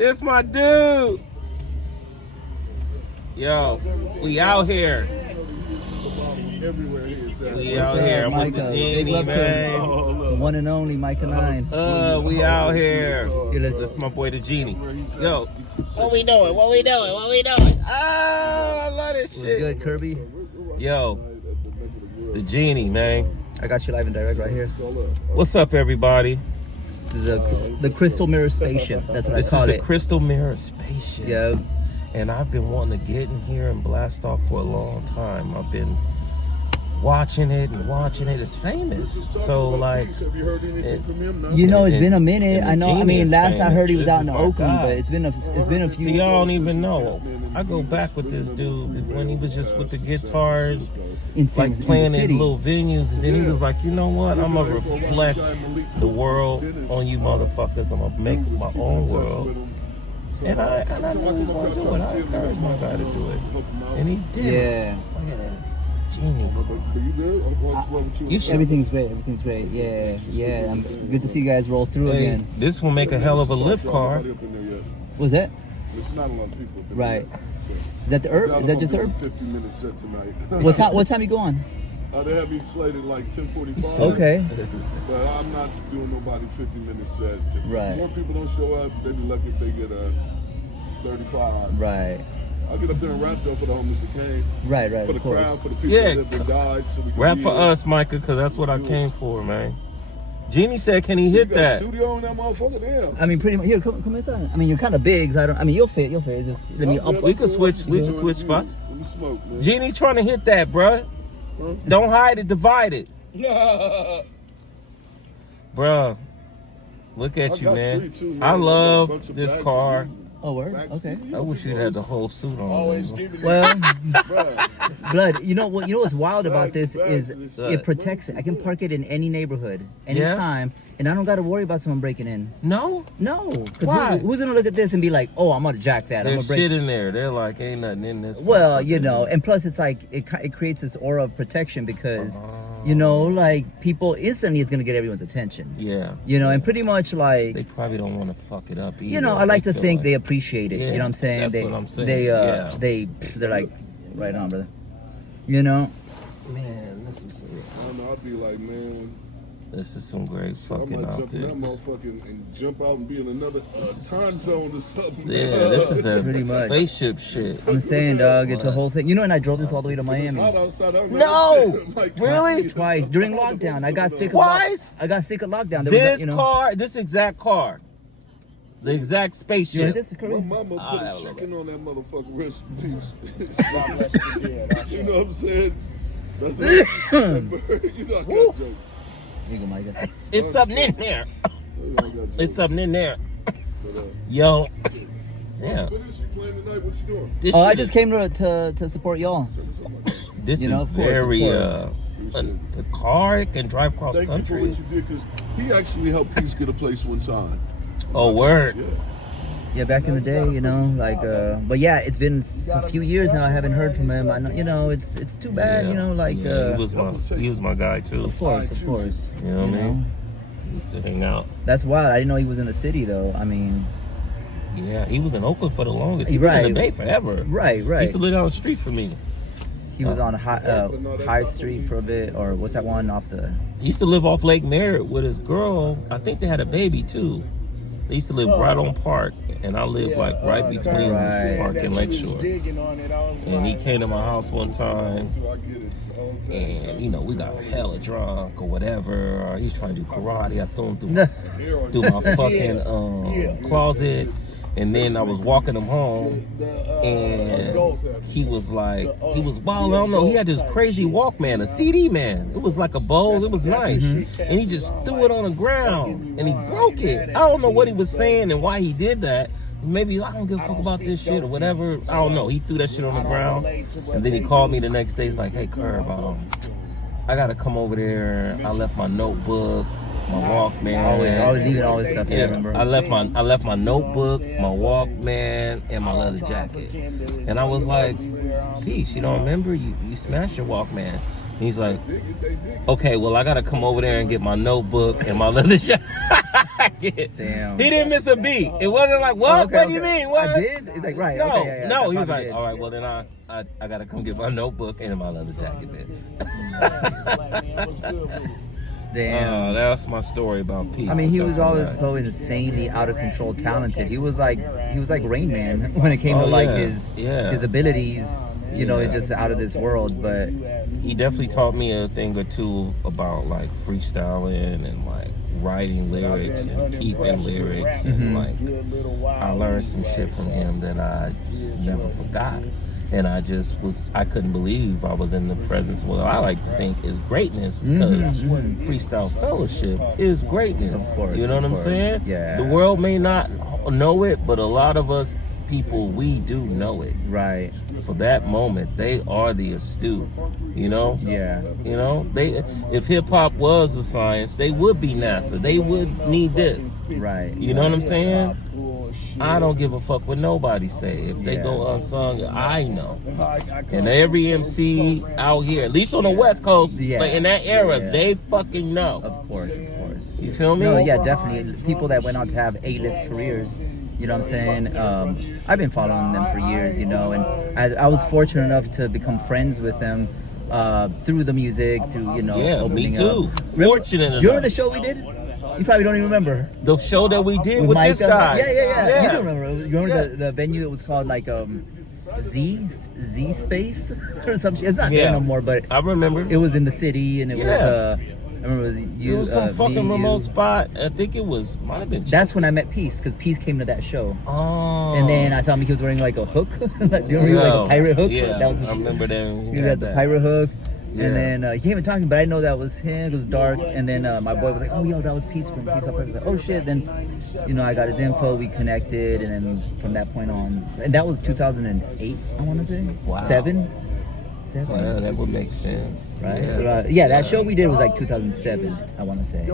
This my dude. Yo, we out here. We out here. I'm with the Genie, man. The one and only Mykah Nyne. We out here. This is my boy, the Genie. Yo, what we doing? Ah, I love this shit. Good, Kirby. Yo, the Genie, man. I got you live and direct right here. What's up, everybody? This is the Crystal Mirror Spaceship. That's what I call it. This is the Crystal Mirror Spaceship. Yeah. And I've been wanting to get in here and blast off for a long time. I've been watching it. It's famous. So, like, have you heard anything from him? You know, it's been a minute. I know. I mean, last famous. I heard he was out in This is Oakland, my but guy. it's been a few. See, y'all don't even know. I go back with this dude when he was just with the guitar, like playing in little venues, and then he was like, you know what? I'm gonna reflect the world on you motherfuckers. I'm gonna make my own world. And I knew he was gonna do it. I encouraged my guy to do it, and he did. Yeah. Look at this, Genie. Everything's great. Yeah. I'm good to see you guys roll through again. This will make a hell of a lift car. Was that? There's not a lot of people. Right. Is that the herb? Is that just herb? 50-minute set tonight. What time you go on? They have me slated like 10:45. Okay. But I'm not doing nobody 50-minute set. Right. If more people don't show up, they be lucky if they get a 35. Right. I'll get up there and rap though for the homeless that came. Right. For the Of course. crowd, for the people Yeah. that died. So we can Rap be for here. us, Micah, because that's what I came for, man. Genie said, can he You hit got that? studio on that motherfucker, damn. I mean, pretty much. Here, come inside. I mean, you're kind of big, so I don't. I mean, you'll fit. It's just let me up. We can switch spots. Let me smoke, man. Genie trying to hit that, bruh. Don't hide it, divide it. Bruh, look I at you, got man. 3 too, man. I A bunch love of this bags car. of weed. Oh, word. Okay. I wish you'd had the whole suit on. Well, Bruh. blood. You know what's wild about this is it protects it. I can park it in any neighborhood, anytime, and I don't got to worry about someone breaking in. No? No. 'Cause Why? Who's gonna look at this and be like, "Oh, I'm gonna jack that. I'm There's gonna break." shit in there. They're like, ain't nothing in this. Well, you know, and plus it's like it creates this aura of protection because, you know, like people instantly it's gonna get everyone's attention. Yeah. You know, and pretty much They like, probably don't want to fuck it up either. you know, I like to feel think like- they appreciate it. Yeah, You know what I'm saying? that's they, what I'm saying. they're like, right on, brother. You know. Man, this is I don't know, I'd be like, man, some great I fucking might jump in that optics. motherfucking and jump out and be in another time zone or something. Yeah, this is a Pretty much. spaceship shit. I'm saying, dog, it's a whole thing. You know, and I drove this all the way to It's Miami. hot outside. I don't No! know. Like, Really? Twice during lockdown. I got sick. Twice? I got sick of lockdown. There This was, you know, car, this exact car, the exact You spaceship. heard this, My Kirby? mama put I a love chicken on that motherfucker. Rest in peace. You know what I'm saying? That's that bird. You know I got Woo. jokes. Here you go, Micah. It's something in there. You know I got jokes. It's something in there. But, Yo. Yeah. What is you playing tonight? What you doing? This Oh, I shit just is- came to support y'all. This you is know, of course, of very course. the car it can drive cross Thank you for country. what you did, because he actually helped Peace get a place one time. Oh word. Yeah. Yeah, back in the day, you know, like, but yeah, it's been a few years now. I haven't heard from him. I know, you know, it's too bad, you know, like, Yeah, he was my guy too. of course. You know what I mean? We used to hang out. That's wild. I didn't know he was in the city though. I mean, Yeah, he was in Oakland for the longest. He was Right. in the Bay forever. right. He used to live down the street from me. He was on High Street for a bit, or what's that one off the? He used to live off Lake Merritt with his girl. I think they had a baby too. They used to live right on Park, and I lived like right between Right. Park and Lakeshore. And he came to my house one time, So I get it. Okay. and you know we got hella drunk or whatever. Or he's trying to do karate. I threw him through my fucking closet, and then I was walking him home, and he was wild. I don't know. He had this crazy Walkman, a CD man. It was like a bowl. It was nice, and he just threw it on the ground, and he broke it. I don't know what he was saying and why he did that. Maybe I don't give a fuck about this shit or whatever. I don't know. He threw that shit on the ground, and then he called me the next day. He's like, "Hey, Curb, I gotta come over there. I left my notebook, my Walkman. Always leaving all this stuff. Yeah, I Yeah, remember. I left my notebook, my Walkman, and my leather jacket. And I was like, "Geez, you don't remember? You smashed your Walkman." And he's like, "Okay, well I gotta come over there and get my notebook and my leather jacket." jacket. Damn. He didn't miss a beat. It wasn't like, what? Oh, okay, what do you okay. mean? What? I did? He's like, right. No, okay, yeah, no. I He was probably like, did. all right, well then I gotta come get my notebook and my leather jacket then. Damn. That's my story about Peace. I mean, he was That's always what I- so insanely out of control talented. He was like Rain Man when it came to Oh, like yeah. his abilities. You know, Yeah. it's just out of this world. But He definitely taught me a thing or two about like freestyling and like writing lyrics and keeping lyrics and like I learned some shit from him that I just never forgot. And I couldn't believe I was in the presence of what I like to think is greatness because Freestyle Fellowship is greatness. Of course, you know what of I'm course. saying? Yeah. The world may not know it, but a lot of us people, we do know it. right, For that moment, they are the astute, you know? yeah, You know, if hip hop was a science, they would be NASA. They would need this. right. You know what I'm saying? I don't give a fuck what nobody say. If they Yeah. go unsung, I know. And every MC out here, at least on the West Coast, Yeah. like in that era, Yeah. they fucking know. Of course. You feel me? No, yeah, definitely. People that went on to have A-list careers. You know what I'm saying? I've been following them for years, you know, and I was fortunate enough to become friends with them through the music, through, you know, Yeah, me opening too. up. Fortunate enough. You remember the show we did? You probably don't even remember. The show that we did with this Mykah? guy. Yeah. You do remember? You remember Yeah. the venue that was called like Z Space or something? It's not Yeah. there no more, but I remember. it was in the city, and it was Yeah. I remember it was you. It was some me, fucking you. remote spot. I think it might have been. That's when I met Peace, because Peace came to that show. Oh. And then I saw him, he was wearing like a hook. Do you remember like a pirate hook? Yeah, That was I remember that. he had the pirate hook. Yeah. And then he came and talking, but I didn't know that was him. It was dark. And then my boy was like, "Oh, yo, that was Peace from Peace." I was like, "Oh shit!" Then, you know, I got his info. We connected, and then from that point on, and that was 2008. I want to say. Wow. Seven. Yeah, that would make sense. Right? Yeah. Yeah, that show we did was like 2007. I want to say.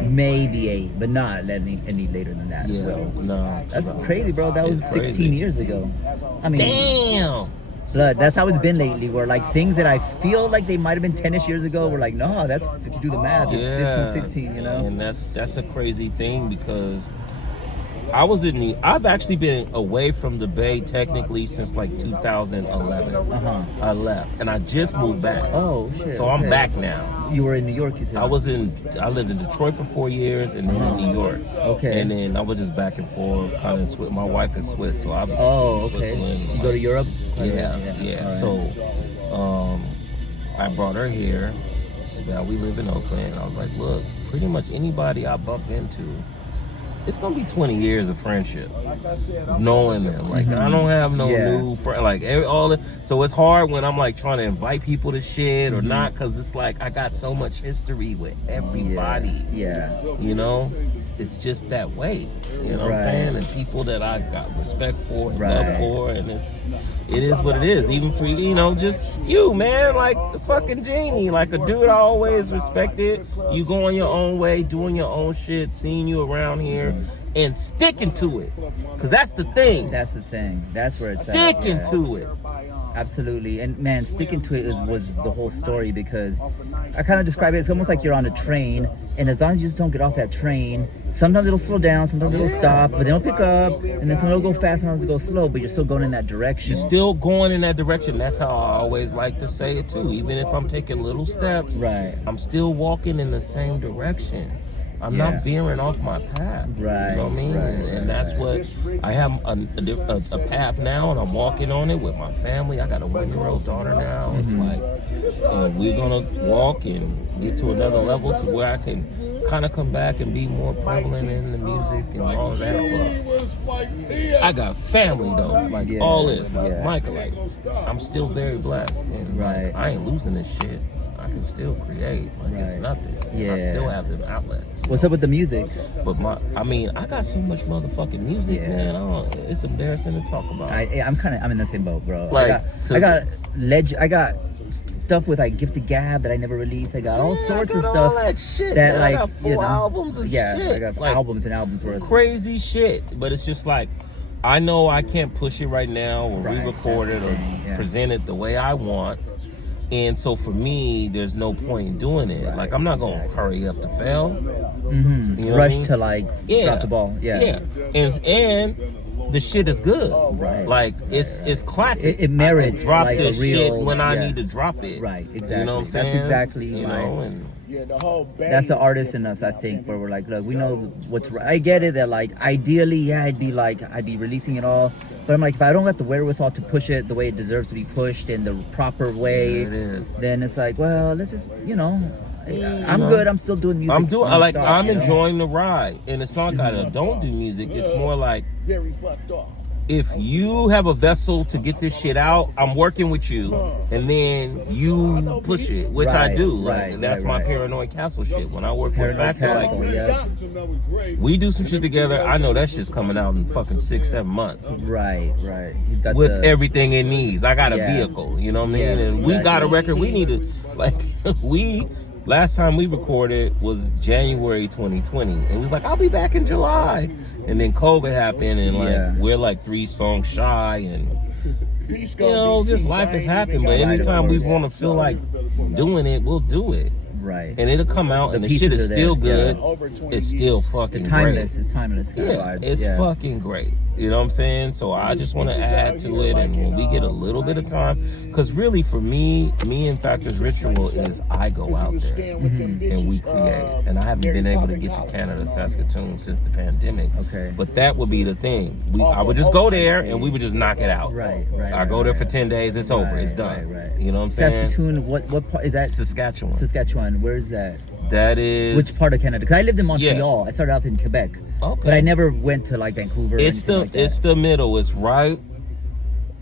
Maybe 8, but not any later than that. Yeah. So No. that's crazy, bro. That was It's 16 crazy. years ago. I mean. Damn. Blood, that's how it's been lately, where like things that I feel like they might have been 10ish years ago, we're like, no, that's, if you do the math, it's 15, 16, you know? And that's a crazy thing because I've actually been away from the Bay technically since like 2011. I left and I just moved back. Oh, shit. So I'm okay. back now. You were in New York, you said? I lived in Detroit for 4 years and then in New York. Okay. And then I was just back and forth, kind of Swiss. My wife is Swiss, so I've been Oh, to okay. Switzerland. You go to Europe? Yeah. All right. So, I brought her here. Now we live in Oakland. And I was like, look, pretty much anybody I bump into, it's gonna be 20 years of friendship, knowing them. Like I don't have no new friend. Like so it's hard when I'm like trying to invite people to shit or not, because it's like I got so much history with everybody. Yeah. You know, it's just that way. You know what I'm saying? And people that I got respect for and love for, and it is what it is. Even for just you, man, like the fucking genie, like a dude I always respected. You going your own way, doing your own shit, seeing you around here, and sticking to it. Cause that's the thing. That's the thing. That's where it's Sticking at. to it. Absolutely. And man, sticking to it was the whole story, because I kind of describe it, it's almost like you're on a train, and as long as you just don't get off that train, sometimes it'll slow down, sometimes it'll stop, but then it'll pick up, and then sometimes it'll go fast, sometimes it'll go slow, but you're still going in that direction. You're still going in that direction. That's how I always like to say it too. Even if I'm taking little steps, I'm still walking in the same direction. I'm not veering off my path. You know what I mean? And that's what I have a path now, and I'm walking on it with my family. I got a 1-year-old daughter now. It's like we're gonna walk and get to another level to where I can kind of come back and be more prevalent in the music and all of that. But I got family though, like all this, like Mykah, like I'm still very blessed, and like, I ain't losing this shit. I can still create like it's nothing. I still have them outlets. What's up with the music? But I got so much motherfucking music, man. It's embarrassing to talk about. I'm in the same boat, bro. Like, I got stuff with like Gifted Gab that I never released. I got all sorts of stuff. All that shit. That man. like I got 4 albums of shit. I got like, albums and albums worth. Crazy shit. But it's just like I know I can't push it right now or re-record it or present it the way I want. And so for me, there's no point in doing it. Right, Like, I'm not gonna hurry up to fail. Mm-hmm. You know Rush what I mean? to like drop the ball. Yeah. And the shit is good. Right. Like, it's classic. It merits I drop like this a real, shit when I need to drop it. Right. Exactly. You know what I'm saying? That's exactly you my. know, and That's the artist in us, I think, where we're like, look, we know what's right. I get it that, like, ideally, yeah, I'd be releasing it all. But I'm like, if I don't have the wherewithal to push it the way it deserves to be pushed in the proper way, There it is. then it's like, well, let's just, I'm good. I'm still doing music. I'm enjoying the ride. And it's not like I don't do music. It's more like, very fucked up. if you have a vessel to get this shit out, I'm working with you, and then you push it, which I do. Like, that's my Paranoid Castle shit. When I work with Factor, like, we do some shit together. I know that shit's coming out in fucking 6-7 months. Right. He's got with everything it needs. I got a vehicle, you know what I mean? Yes, and we got a record. We need to, like, last time we recorded was January 2020, and we was like, I'll be back in July, and then COVID happened, and like we're like 3 songs shy, and just life has happened. But anytime we want to feel like doing it, we'll do it. Right. And it'll come out, and the shit is still good. It's still fucking timeless. great. It's timeless. It's fucking great. You know what I'm saying? So I just want to add to it, and when we get a little bit of time, because really for me and Factor's ritual is I go out there and we create. And I haven't been able to get to Canada, Saskatoon since the pandemic. Okay. But that would be the thing. I would just go there and we would just knock it out. Right. I go there for 10 days, it's over, it's done. Right. You know what I'm saying? Saskatoon, what part is that? Saskatchewan. Where is that? That is... Which part of Canada? Because I lived in Montreal. I started off in Quebec. Okay. But I never went to like Vancouver. It's the middle. It's right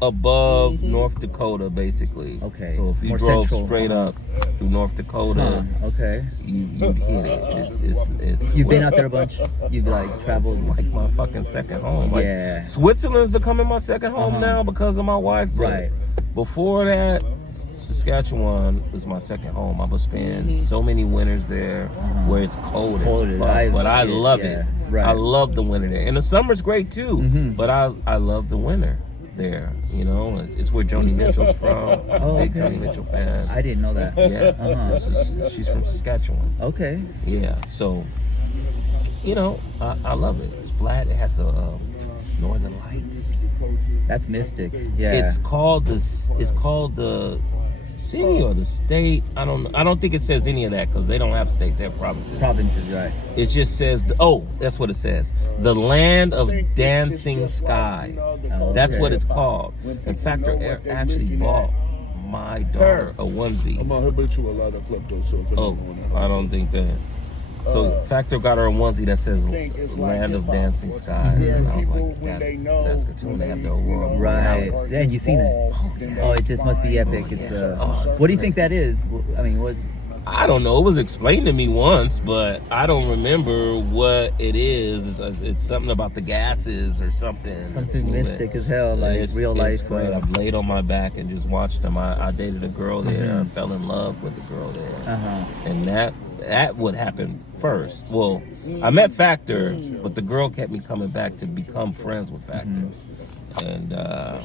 above North Dakota, basically. Okay. So if you More drove central. straight up through North Dakota, okay. you'd hit it. It's You've been out there a bunch? You've like traveled? It's like my fucking second home. Like, yeah. Switzerland's becoming my second home now because of my wife. Right. Before that, Saskatchewan was my second home. I would spend so many winters there where it's cold as fuck. But I love it. Right. I love the winter there. And the summer's great too. But I love the winter there. You know, it's where Joni Mitchell's from. Big Joni Mitchell fan. I didn't know that. Yeah. She's from Saskatchewan. Okay. Yeah. So, I love it. It's flat. It has the Northern Lights. That's mystic. Yeah. It's called the city or the state. I don't think it says any of that because they don't have states. They have provinces. Provinces, right. It just says that's what it says. The land of dancing skies. That's what it's called. In fact, I actually bought my daughter a onesie. I'm gonna bet you a lot of klepto, so I don't think that. So Factor got her a onesie that says "Land of Dancing Skies," and I was like, "That's Saskatoon. They have the Aurora." Right. Yeah, and you've seen it. Oh, it just must be epic. It's what do you think that is? I mean, what? I don't know. It was explained to me once, but I don't remember what it is. It's something about the gases or something. Something mystic as hell, like real life. It's great. I've laid on my back and just watched them. I dated a girl there. I fell in love with the girl there, and that would happen first. Well, I met Factor, but the girl kept me coming back to become friends with Factor, and I'm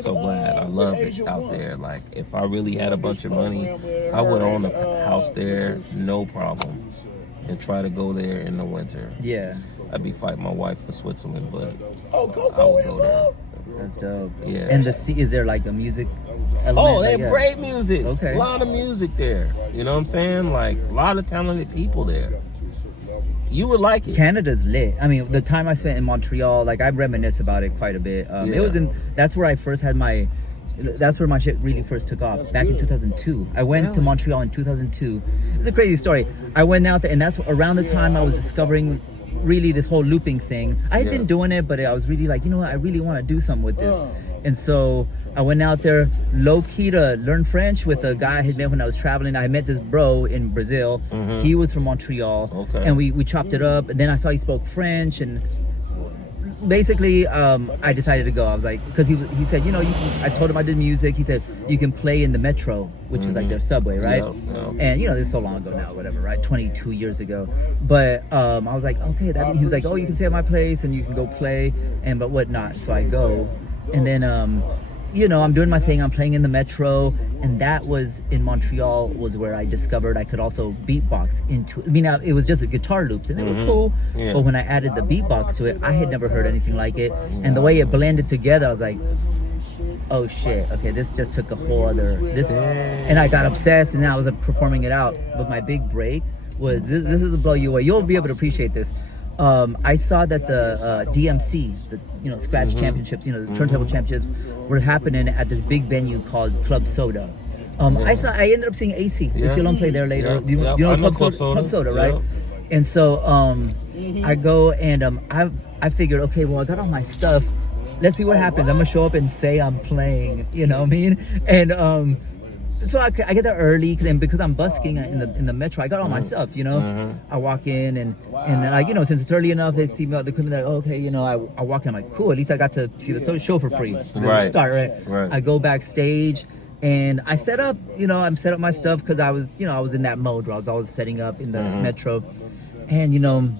so glad. I love it out there. Like, if I really had a bunch of money, I would own a house there, no problem, and try to go there in the winter. Yeah. I'd be fighting my wife for Switzerland, but I would go there. That's dope. Yeah. And is there like a music element? They have great music. Okay. A lot of music there. You know what I'm saying? Like, a lot of talented people there. You would like it. Canada's lit. I mean, the time I spent in Montreal, like I reminisce about it quite a bit. It was that's where I first had that's where my shit really first took off, back in 2002. I went to Montreal in 2002. It's a crazy story. I went out there, and that's around the time I was discovering really this whole looping thing. I had been doing it, but I was really like, I really want to do something with this. And so I went out there low-key to learn French with a guy I had met when I was traveling. I met this bro in Brazil. He was from Montreal. And we chopped it up. And then I saw he spoke French. And basically, I decided to go. I was like, because he said, I told him I did music. He said, you can play in the metro, which was like their subway, right? And, this is so long ago now, whatever, right? 22 years ago. But I was like, okay. He was like, oh, you can stay at my place and you can go play but whatnot. So I go. And then I'm doing my thing. I'm playing in the Metro, and that was in Montreal was where I discovered I could also beatbox into it. I mean, it was just guitar loops, and they were cool. Yeah. But when I added the beatbox to it, I had never heard anything like it. And the way it blended together, I was like, oh shit, okay, this just took a whole other and I got obsessed, and I was performing it out. But my big break was this is to blow you away. You'll be able to appreciate this. I saw that the DMC, the scratch championships, the turntable championships were happening at this big venue called Club Soda. I ended up seeing AC. If you'll play there later, you know Club Soda, right? And so I go and I figured, okay, well, I got all my stuff. Let's see what happens. I'm gonna show up and say I'm playing. You know what I mean? And so I get there early, and because I'm busking in the Metro, I got all my stuff. I walk in and like since it's early enough, they see me out the equipment. They're like, okay, I walk in. I'm like, cool. At least I got to see the show for free. Right. Start Right. I go backstage. And I set up, I'm set up my stuff because I was in that mode where I was always setting up in the Metro. And,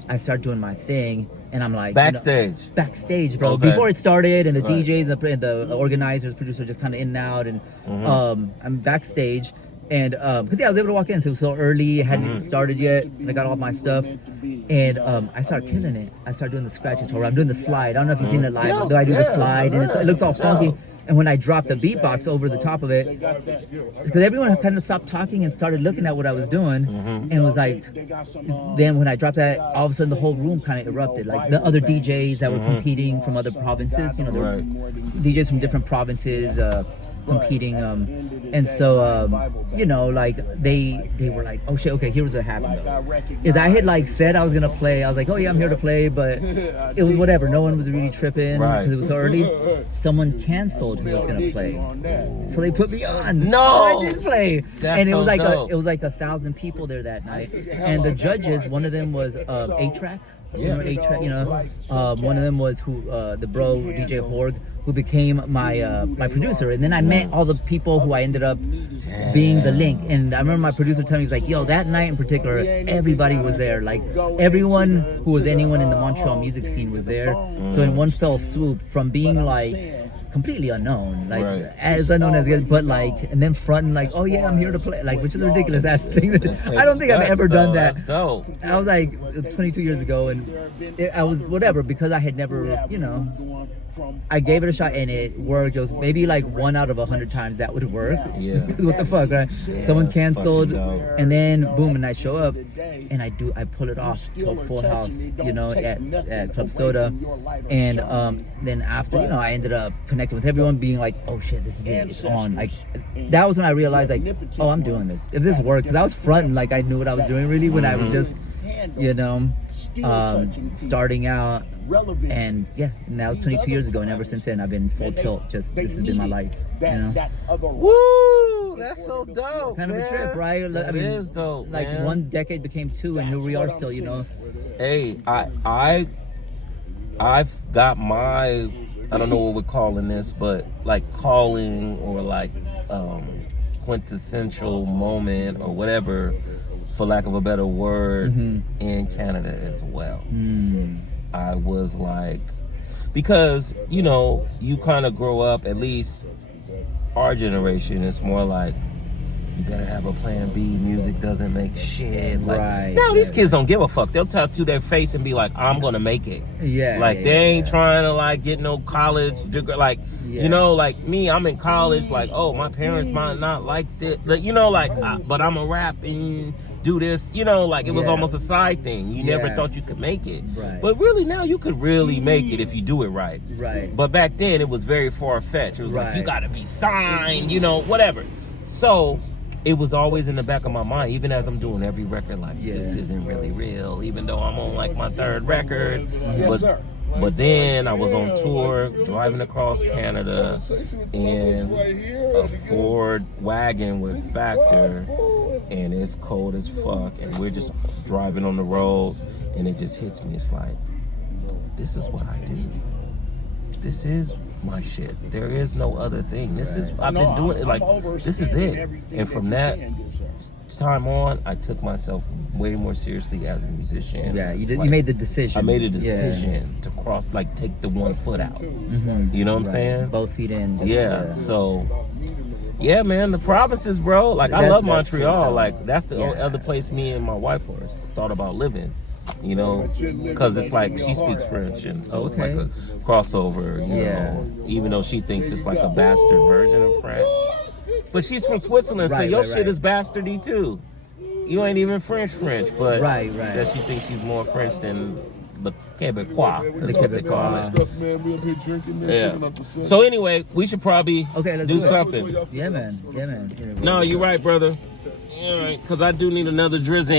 I started doing my thing, and I'm like... Backstage, bro. Okay. Before it started, and the DJs and the organizers, producers just kind of in and out, and I'm backstage. And, because, I was able to walk in, so it was so early, it hadn't even started yet, and I got all my stuff. And I started killing it. I started doing the scratch tutorial. I'm doing the slide. I don't know if you've seen it live, but I do the slide, and it looks all funky. And when I dropped the beatbox over the top of it, because everyone kind of stopped talking and started looking at what I was doing, and it was like, then when I dropped that, all of a sudden the whole room kind of erupted. Like the other DJs that were competing from other provinces, there were DJs from different provinces competing, and so like they were like, oh shit, okay, here's what happened though. Is I had said I was gonna play. I was like, oh yeah, I'm here to play, but it was whatever. No one was really tripping because it was so early. Someone canceled who was gonna play, so they put me on. No, I did play. That's it was like dope. it was like 1,000 people there that night, and the judges, one of them was A-Track. A-Track, one of them was the bro DJ Horg, who became my producer, and then I met all the people who I ended up being the link. And I remember my producer telling me, he was like, yo, that night in particular, everybody was there. Like everyone who was anyone in the Montreal music scene was there. So in one fell swoop, from being like completely unknown, as unknown as it, but and then fronting like, oh yeah, I'm here to play, which is a ridiculous ass thing. I don't think I've ever done that. That's dope. I was 22 years ago, and I was whatever, because I had never, I gave it a shot and it worked. It was maybe 1 out of 100 times that would work. Yeah. What the fuck, right? Yeah, someone canceled, and then boom, and I show up, and I pull it off to a full house, at Club Soda, and then after, I ended up connecting with everyone, being like, oh shit, this is it, it's on. That was when I realized, oh, I'm doing this. If this worked, because I was fronting I knew what I was doing really when I was just, starting out. And now 22 years ago, and ever since then I've been full tilt. Just this has been my life. Woo! That's so dope. Kind of a trip, right? It is dope. Man. 1 decade became 2, and here we are still. Hey, I've got my, I don't know what we're calling this, but calling or quintessential moment or whatever, for lack of a better word, in Canada as well. I was because you kind of grow up, at least our generation, it's more you better have a plan B. Music doesn't make shit. Now these kids don't give a fuck. They'll tattoo their face and be like, I'm gonna make it. They ain't trying to get no college degree. Me, I'm in college. Oh, my parents might not like this. But I'm a rap and do this, it was almost a side thing. You never thought you could make it. But really now you could really make it if you do it right. But back then it was very far-fetched. It was you gotta be signed, whatever. So it was always in the back of my mind, even as I'm doing every record, this isn't really real, even though I'm on my 3rd record. But then I was on tour, driving across Canada in a Ford wagon with Factor, and it's cold as fuck, and we're just driving on the road, and it just hits me. It's this is what I do. this is my shit. There is no other thing. This is, I've been doing it like, this is it. And from that time on, I took myself way more seriously as a musician. Yeah, you did. Like, you made the decision. I made a decision to cross, like, take the one foot out. Mm-hmm. You know what I'm saying? Both feet in. Yeah. So, yeah, man, the provinces, bro. Like, I love Montreal. Like, that's the other place me and my wife thought about living. You know, because it's like she speaks French, and so it's like a crossover. You know, even though she thinks it's like a bastard version of French, but she's from Switzerland, so your shit is bastardy too. You ain't even French, but that she thinks she's more French than the Quebecois. The Quebecois. Yeah. So anyway, we should probably do something. Yeah, man. No, you're right, brother. All right, because I do need another drizzy.